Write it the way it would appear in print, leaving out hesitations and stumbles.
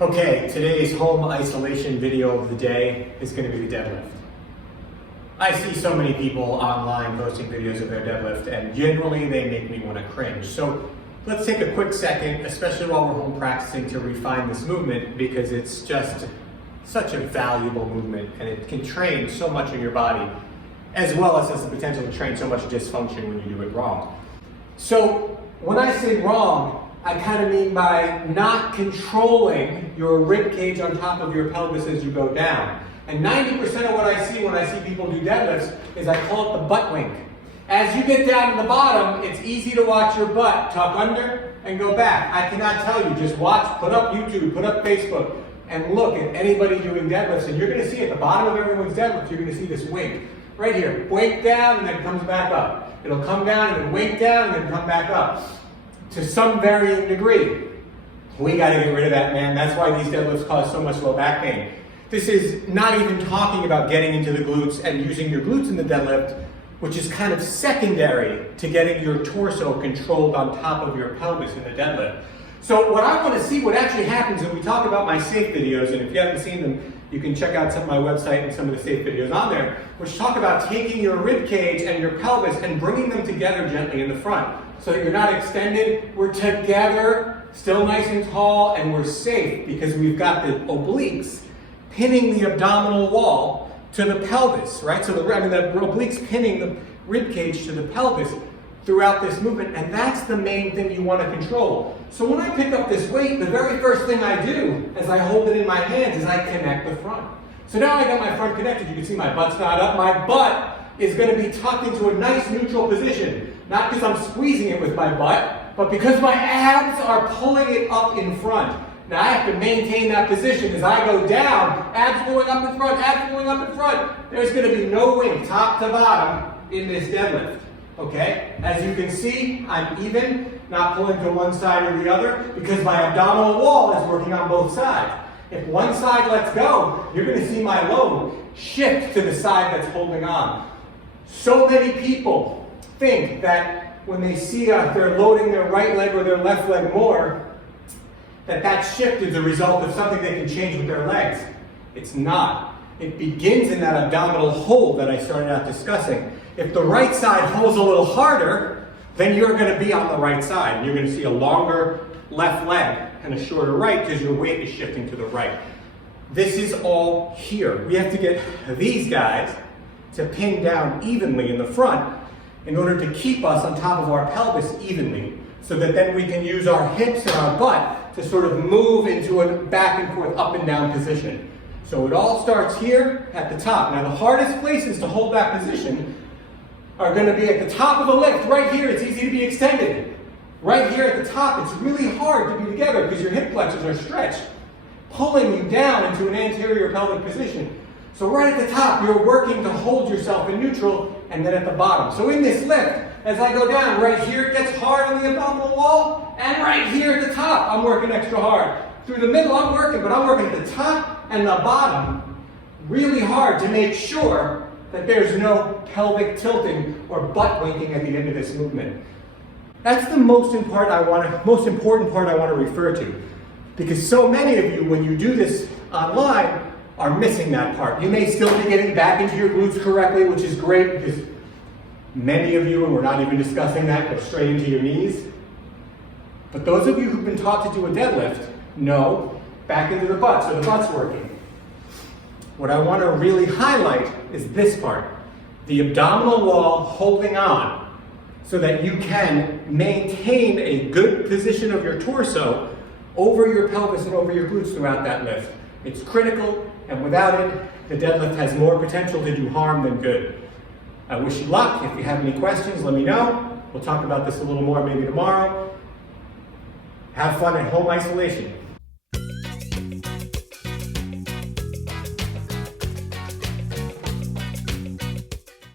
Okay, today's home isolation video of the day is going to be the deadlift. I see so many people online posting videos of their deadlift, and generally they make me want to cringe. So let's take a quick second, especially while we're home practicing, to refine this movement, because it's just such a valuable movement and it can train so much in your body, as well as has the potential to train so much dysfunction when you do it wrong. So when I say wrong, I kind of mean by not controlling your rib cage on top of your pelvis as you go down. And 90% of what I see when I see people do deadlifts is I call it the butt wink. As you get down to the bottom, it's easy to watch your butt tuck under and go back. I cannot tell you, just watch, put up YouTube, put up Facebook, and look at anybody doing deadlifts, and you're going to see at the bottom of everyone's deadlift, you're going to see this wink. Right here, wink down and then comes back up. It'll come down and then wink down and then come back up. To some varying degree. We got to get rid of that, man. That's why these deadlifts cause so much low back pain. This is not even talking about getting into the glutes and using your glutes in the deadlift, which is kind of secondary to getting your torso controlled on top of your pelvis in the deadlift. So what I want to see what actually happens, and we talk about my safe videos, and if you haven't seen them, you can check out some of my website and some of the safe videos on there, which talk about taking your rib cage and your pelvis and bringing them together gently in the front. So that you're not extended, we're together, still nice and tall, and we're safe because we've got the obliques pinning the abdominal wall to the pelvis, right? So the obliques pinning the rib cage to the pelvis throughout this movement, and that's the main thing you want to control. So when I pick up this weight, the very first thing I do as I hold it in my hands is I connect the front. So now I got my front connected. You can see my butt's not up. My butt is going to be tucked into a nice neutral position. Not because I'm squeezing it with my butt, but because my abs are pulling it up in front. Now I have to maintain that position as I go down, abs going up in front, abs going up in front. There's going to be no wink, top to bottom, in this deadlift. Okay? As you can see, I'm even, not pulling to one side or the other, because my abdominal wall is working on both sides. If one side lets go, you're going to see my load shift to the side that's holding on. So many people think that when they see they're loading their right leg or their left leg more, that shift is a result of something they can change with their legs. It's not. It begins in that abdominal hold that I started out discussing. If the right side holds a little harder, then you're going to be on the right side. And you're going to see a longer left leg and a shorter right because your weight is shifting to the right. This is all here. We have to get these guys to pin down evenly in the front in order to keep us on top of our pelvis evenly, so that then we can use our hips and our butt to sort of move into a back and forth, up and down position. So it all starts here at the top. Now the hardest places to hold that position are going to be at the top of the lift. Right here, it's easy to be extended. Right here at the top, it's really hard to be together because your hip flexors are stretched, pulling you down into an anterior pelvic position. So right at the top, you're working to hold yourself in neutral, and then at the bottom. So in this lift, as I go down, right here it gets hard on the abdominal wall, and right here at the top, I'm working extra hard. Through the middle, I'm working, but I'm working at the top and the bottom really hard to make sure that there's no pelvic tilting or butt winking at the end of this movement. That's the most important part I want to refer to, because so many of you, when you do this online, are missing that part. You may still be getting back into your glutes correctly, which is great because many of you, and we're not even discussing that, go straight into your knees. But those of you who've been taught to do a deadlift know back into the butt, so the butt's working. What I want to really highlight is this part, the abdominal wall holding on so that you can maintain a good position of your torso over your pelvis and over your glutes throughout that lift. It's critical, and without it, the deadlift has more potential to do harm than good. I wish you luck. If you have any questions, let me know. We'll talk about this a little more maybe tomorrow. Have fun at home isolation.